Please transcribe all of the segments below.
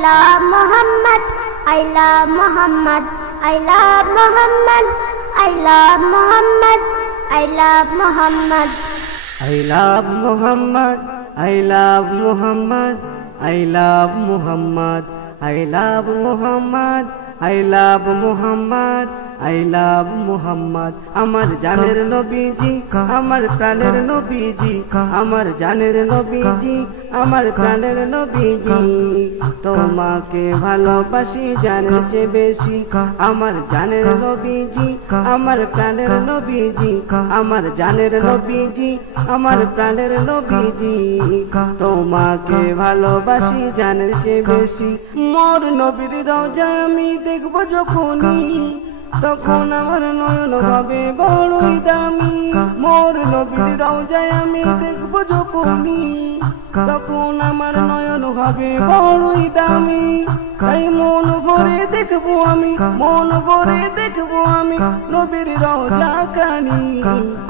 love Muhammad, I love Muhammad, I love Muhammad, I love Muhammad, I love Muhammad. I love Muhammad, I love Muhammad, I love Muhammad, I love Muhammad, I love Muhammad, I love Muhammad. আমার জানের নবীজি, আমার প্রাণের নবীজি, আমার জানের নবীজি, আমার প্রাণের নবীজি। তোমাকে ভালোবাসি জানের চেয়ে বেশি। আমার জানের নবীজি, আমার প্রাণের নবীজি, আমার জানের নবীজি, আমার প্রাণের নবীজি। তোমাকে ভালোবাসি জানের চেয়ে বেশি। মোর নবীর রওজা আমি দেখব যখনই, তখন আমার নয়ন হবে বড়ই দামি। মোর নবীর রওজায় আমি দেখব যখনই, তখন আমার নয়ন হবে বড়ই দামি। তাই মন ভরে দেখবো আমি, মন ভরে দেখবো আমি নবীর রওজা খানি।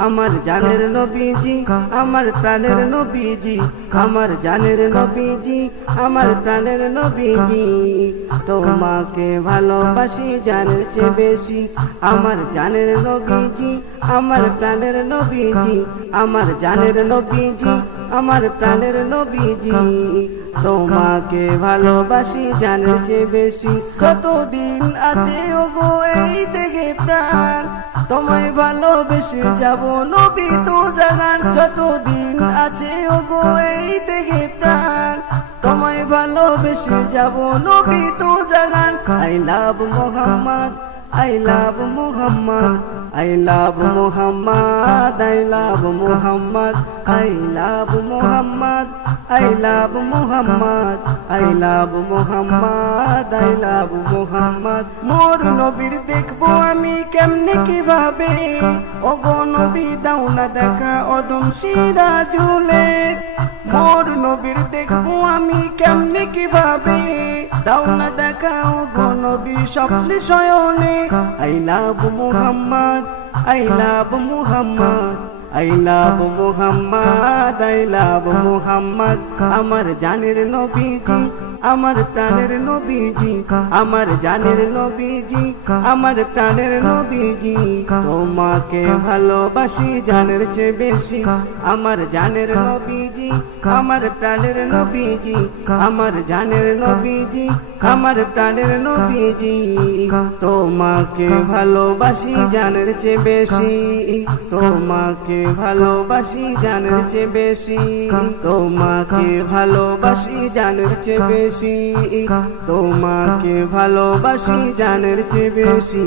আমার জানের নবীজি, আমার প্রাণের নবীজি, আমার জানের নবীজি, আমার প্রাণের নবীজি। তোমাকে ভালোবাসি জানের চেয়ে বেশি। আমার জানের নবীজি, আমার প্রাণের নবীজি, আমার জানের নবীজি, আমার প্রাণের নবীজি। তোমাকে ভালোবাসি জানের চেয়ে বেশি। কতদিন আছে ওগো এই দেহে প্রাণ, তোমায় ভালোবেসে যাব নবী তো জাগান। যতদিন আছে ওগো এই দেহে প্রাণ, তোমায় ভালোবেসে যাব নবী তো জাগান। I love Muhammad, I love Muhammad, I love Muhammad, I love Muhammad, I love Muhammad, I love Muhammad, I love Muhammad, I love Muhammad. মোর নবীর দেখবো আমি কেমনে কিভাবে, ওগো নবী দাও না দেখা অদম সিরাজুলের। মোর নবীর দেখবো আমি কেমনে কিভাবে, দাও না দেখা ওগো নবী স্বপ্নে শয়নে। I love Muhammad, I love Muhammad, I love Muhammad, I love Muhammad. আমার জানের নবীজি, আমার প্রাণের নবীজি, আমার জানের নবীজি, আমার প্রাণের নবীজি। তোমাকে ভালোবাসি জানের চেয়ে বেশি। আমার জানের নবীজি, আমার প্রাণের নবীজি, আমার জানের নবীজি, আমার প্রাণের নবীজি। তোমাকে ভালোবাসি জানের চেয়ে বেশি। তোমাকে ভালোবাসি জানের চেয়ে বেশি। তোমাকে ভালোবাসি জানের চেয়ে বেশি। তোমাকে ভালোবাসি জানের চেয়ে বেশি।